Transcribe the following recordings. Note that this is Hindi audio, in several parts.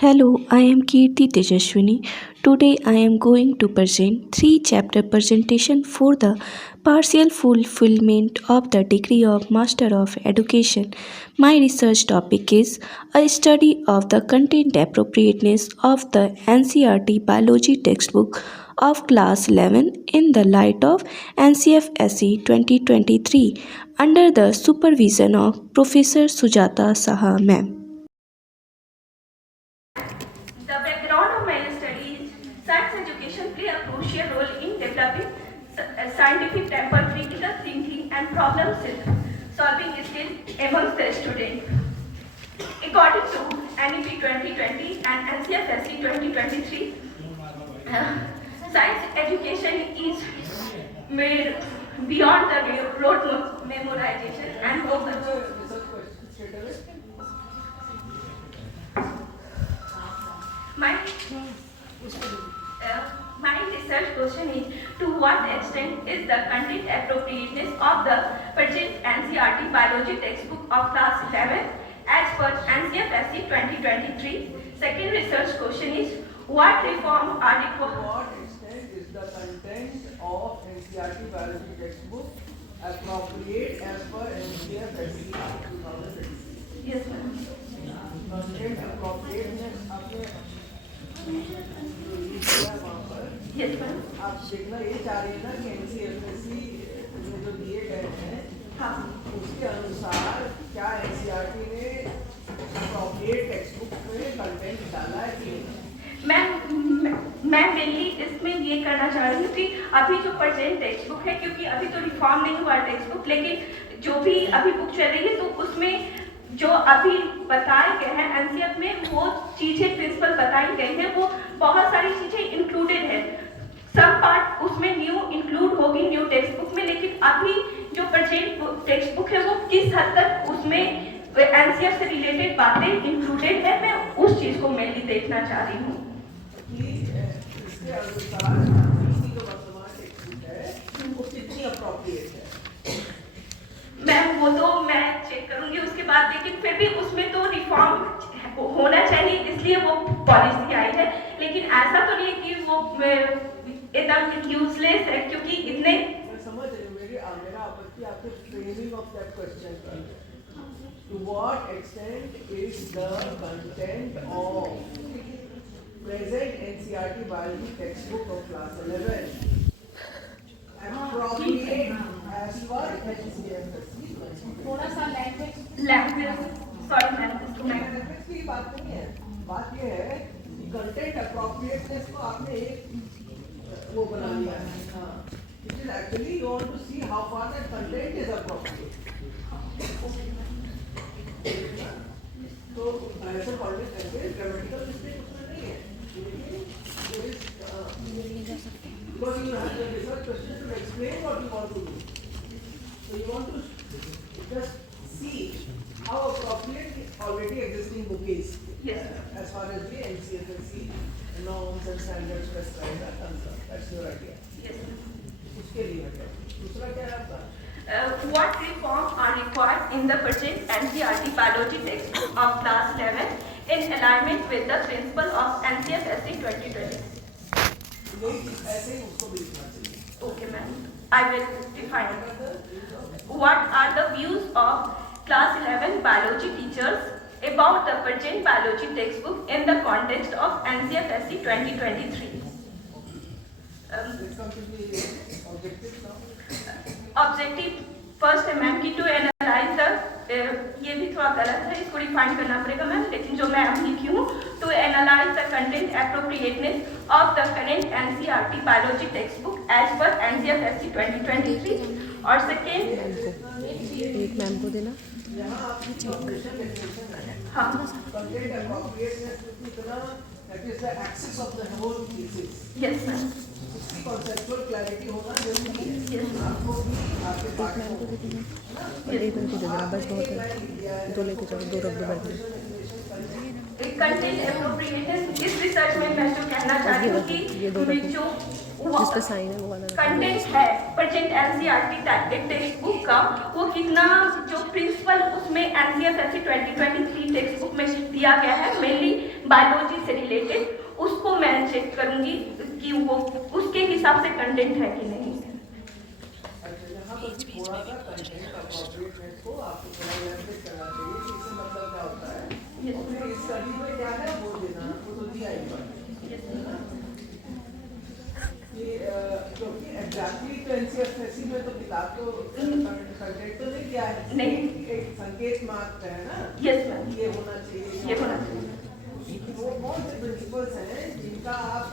Hello, I am Kirti Tejaswini. Today I am going to present three chapter presentation for the partial fulfillment of the degree of Master of Education. My research topic is a study of the content appropriateness of the NCERT biology textbook of class 11 in the light of NCFSE 2023 under the supervision of Professor Sujata Saha ma'am. The background of my study is science education play a crucial role in developing scientific temper, critical thinking and problem solving skills amongst the students. According to NEP 2020 and NCFSE 2023, science education is made beyond the rote memorization and my research question is, to what extent is the content appropriateness of the present NCERT biology textbook of class 11 as per NCFSE 2023? Second research question is, what reform are required? To what extent is the content of NCERT biology textbook appropriate as per NCFSE 2023? Yes, ma'am. Content appropriateness आपने Yes, ma'am. आप देखना ये चाह रही है ना कि NCFSE में जो दिए गए हैं उसके अनुसार क्या NCERT ने appropriate textbook में content डाला है कि मैं मेनली इसमें ये करना चाह रही हूँ कि अभी जो प्रेजेंट टेक्स्ट बुक है, क्योंकि अभी तो रिफॉर्म नहीं हुआ टेक्स्ट बुक, लेकिन जो भी अभी बुक चल रही है तो उसमें जो अभी बताए गए हैं एनसीएफ में वो चीज़ें प्रिंसिपल बताई गई हैं, वो बहुत सारी चीज़ें इंक्लूडेड है। सब पार्ट उसमें न्यू इंक्लूड होगी न्यू टेक्स्ट बुक में, लेकिन अभी जो प्रेजेंट टेक्स्ट बुक है वो किस हद तक उसमें एनसीएफ से रिलेटेड बातें इंक्लूडेड है, मैं उस चीज़ को मेनली देखना चाह रही हूँ। मैम वो तो मैं चेक करूंगी उसके बाद, लेकिन फिर भी उसमें तो रिफॉर्म होना चाहिए, इसलिए वो पॉलिसी आई है। लेकिन ऐसा तो नहीं कि वो एकदम यूजलेस है, क्योंकि इतने समझ रहे हो मेरा आपत्ति आपके फ्रेमिंग ऑफ दैट क्वेश्चन पर। To what extent is the content of present NCERT biology textbook of class 11 appropriate as per NCFSE? थोड़ा सा लैंग्वेज सॉरी मैम, लैंग्वेज की बात नहीं है, बात ये है कि कंटेंट अप्रोप्रिएटनेस को आपने एक वो बना लिया है। हाँ, it is actually you want to see how far that content is appropriate. तो ऐसा पॉलिटिक्स लैंग्वेज ग्रामेटिकल मिस्टेक उसमें नहीं है, because you have the research question to explain what you want to do. So you want to just see how appropriate already existing book is. Yes. As far as the NCFSE norms and standards prescribed are concerned. That's your idea. Yes. उसके लिए है। दूसरा क्या है आपका? What reforms are required in the present NCERT biology textbook of class 11 in alignment with the principle of NCFSE 2020? ऐसे ही उसको भी लिखना चाहिए। Okay, ma'am. I will define it. What are the views of class 11 biology teachers about the present biology textbook in the context of NCFSE 2023? Let's come to the objectives now. Objective first है मैम की टू एनालाइज द, ये भी थोड़ा गलत है, इसको डिफाइन करना पड़ेगा मैम, लेकिन जो मैं अब लिखी हूँ, to analyse the content appropriateness of the current NCERT biology text book as per NCFSE 2023। और सेकेंड एक मैम को देना। हाँ Content appropriateness कितना, that is the axis of the whole thesis. Yes ma'am, इसकी conceptual clarity होना जरूरी है। Yes. आपको भी आपके पाठ मैम को दे देना और एक उनको दे देना, बस बहुत है, दो लेके जाओ, दो रख दो बैठ में। कंटेंट एप्रोप्रिएटनेस इस रिसर्च में मैं जो कहना चाह रही हूँ कि ये दो रखो, जो जिस पे साइन है वो वाला रखो। कंटेंट है प्रेजेंट एनसीईआरटी टेक्स्ट बुक का, वो कितना जो प्रिंसिपल उसमें एनसीएफएसई 2023 टेक्स्ट बुक में दिया गया है, मेनली बायोलॉजी से रिलेटेड, उसको मैं चेक करूँगी कि वो उसके हिसाब से कंटेंट है कि नहीं। अच्छा, यहाँ पर भी थोड़ा सा कंटेंट अप्रोप्रिएटनेस को आपको थोड़ा इलैबोरेट करना चाहिए कि इससे मतलब क्या होता है, और फिर इस स्टडी में क्या है वो देना, वो तो दिया ही बात क्योंकि एग्जैक्टली तो एनसीईआरटी में तो किताब तो कंटेंट तो नहीं दिया है, नहीं, एक संकेत मात्र है ना। यस मैम, ये होना चाहिए, ये होना चाहिए। वो कौन से प्रिंसिपल्स हैं जिनका आप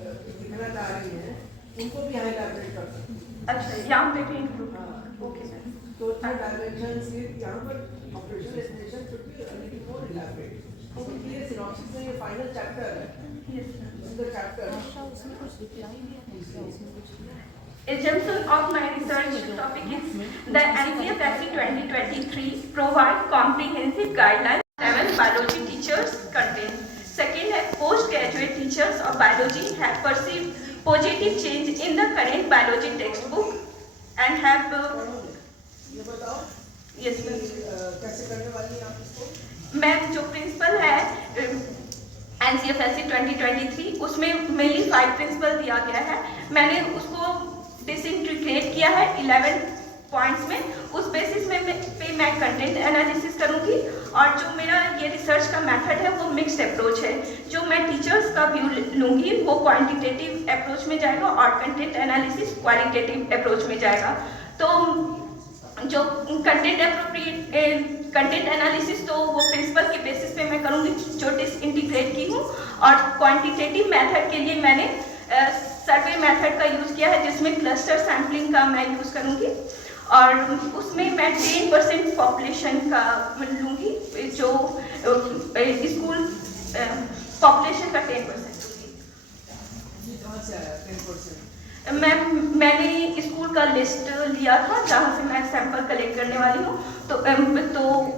लिखना चाह रही हैं, उनको भी यहाँ इलैबोरेट कर सकते हैं। अच्छा, यहाँ पे भी इंक्लूड, हाँ, ओके मैम। तो डायमेंशंस यहाँ पर operational estimation should be a little more elaborate, क्योंकि ये सिनॉप्सिस में ये फाइनल चैप्टर है, yes ma'am. The chapter. Assumption of my research topic is the NCFSE 2023 provide comprehensive guidelines level biology teachers content. Second है postgraduate teachers of biology have perceived positive change in the current biology textbook and have ये बताओ yes ma'am. कैसे करने वाली हैं आप इसको? मैम जो प्रिंसिपल है NCFSE 2023 उसमें मेनली 5 प्रिंसिपल दिया गया है, मैंने उसको डिसइंटीग्रेट किया है 11 पॉइंट्स में, उस बेसिस में पे मैं कंटेंट एनालिसिस करूंगी, और जो मेरा ये रिसर्च का मेथड है वो मिक्स्ड अप्रोच है। जो मैं टीचर्स का व्यू लूंगी वो क्वांटिटेटिव अप्रोच में जाएगा और कंटेंट एनालिसिस क्वालिटेटिव अप्रोच में जाएगा। तो जो कंटेंट एनालिसिस तो वो प्रिंसिपल के बेसिस पे मैं करूँगी जो डिसइंटीग्रेट की हूँ, और क्वांटिटेटिव मेथड के लिए मैंने सर्वे मेथड का यूज़ किया है जिसमें क्लस्टर सैम्पलिंग का मैं यूज़ करूँगी, और उसमें मैं 10% पॉपुलेशन का लूँगी, जो स्कूल पॉपुलेशन का 10% लूँगी। कहाँ से आया 10%? मैंने स्कूल का लिस्ट लिया था जहाँ से मैं सैंपल कलेक्ट करने वाली हूँ, तो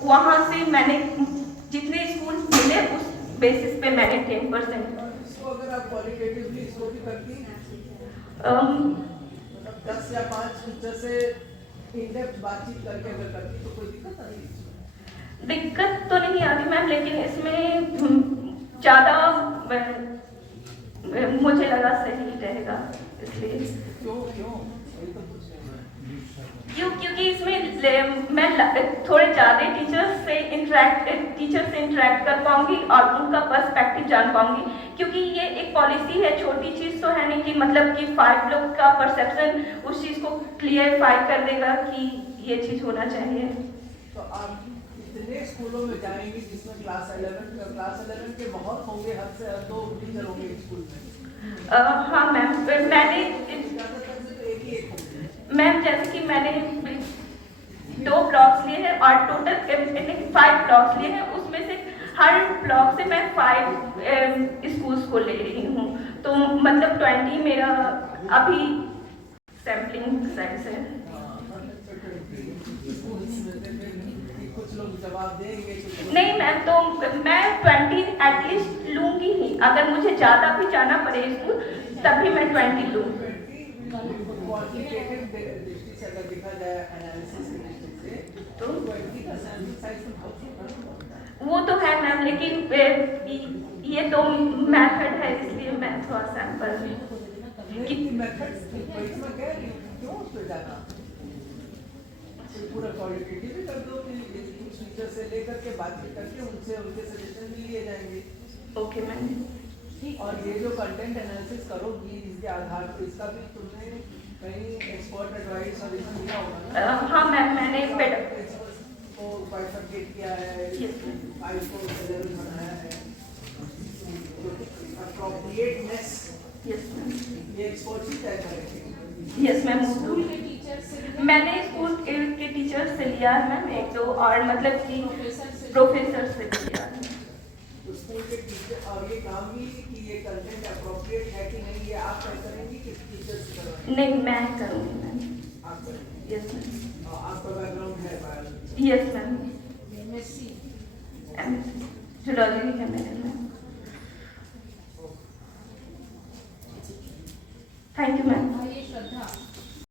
वहाँ से मैंने जितने स्कूल मिले उस बेसिस पे मैंने 10%। इसको अगर आप क्वालिटेटिवली इसको भी करती, मतलब 10 या 5 टीचर से इन डेप्थ बातचीत करके अगर करती तो कोई दिक्कत नहीं? दिक्कत तो नहीं आती मैम, लेकिन इसमें ज़्यादा मुझे लगा सही रहेगा, इसलिए। क्योंकि इसमें मैं थोड़े ज़्यादा टीचर्स से इंटरेक्ट कर पाऊंगी और उनका पर्सपेक्टिव जान पाऊंगी, क्योंकि ये एक पॉलिसी है, छोटी चीज़ तो है नहीं कि मतलब कि 5 लोग का परसेप्शन उस चीज़ को क्लियरफाई कर देगा कि ये चीज़ होना चाहिए। तो आप इतने स्कूलों में जाएंगे जिसमें क्लास 11 के बहुत होंगे, हद से हद 2 टीचर होंगे स्कूल में। हाँ मैम, मैम जैसे कि मैंने 2 ब्लॉक्स लिए हैं और टोटल 5 ब्लॉक्स लिए हैं, उसमें से हर ब्लॉक से मैं 5 स्कूल्स को ले रही हूँ, तो मतलब 20 मेरा अभी सैम्पलिंग साइज है। कुछ लोग जवाब देंगे नहीं मैम, तो मैं 20 एटलीस्ट लूँगी ही, अगर मुझे ज़्यादा भी जाना पड़े स्कूल तब भी मैं 20 लूँ। क्वांटिटेटिव दृष्टि से अगर देखा जाए एनालिसिस की दृष्टि से तो 20 का सैंपल साइज तो बहुत वो तो है मैम, लेकिन ये तो मेथड है इसलिए मैं थोड़ा सैंपल मेथड क्यों उस पे जाना, पूरा क्वालिटेटिव भी कर दो कि कुछ टीचर से लेकर के बातचीत करके उनसे उनके सजेशन भी लिए जाएंगे। Okay ma'am. और ये जो कंटेंट एनालिसिस करोगी इसके आधार पर इसका भी तुमने कहीं एक्सपर्ट एडवाइस और इसमें लिया होगा ना? हाँ मैम, मैंने को बाइफरकेट किया है, 5 को लेवल बनाया है, अप्रोप्रिएटनेस ये एक्सपर्ट ही तय करेंगे। यस मैम, मैंने स्कूल के टीचर से लिया है मैम, 1-2 और मतलब कि प्रोफेसर से लिया है। तो स्कूल के टीचर और ये काम भी कि ये कंटेंट अप्रोप्रिएट है कि नहीं, ये आप तय करेंगे कि टीचर से करवाएंगे? नहीं, मैं करूँगी मैम। आप करेंगे? Yes ma'am. आपका बैकग्राउंड है बायोलॉजी? यस मैम, जूलॉजी है मेरा।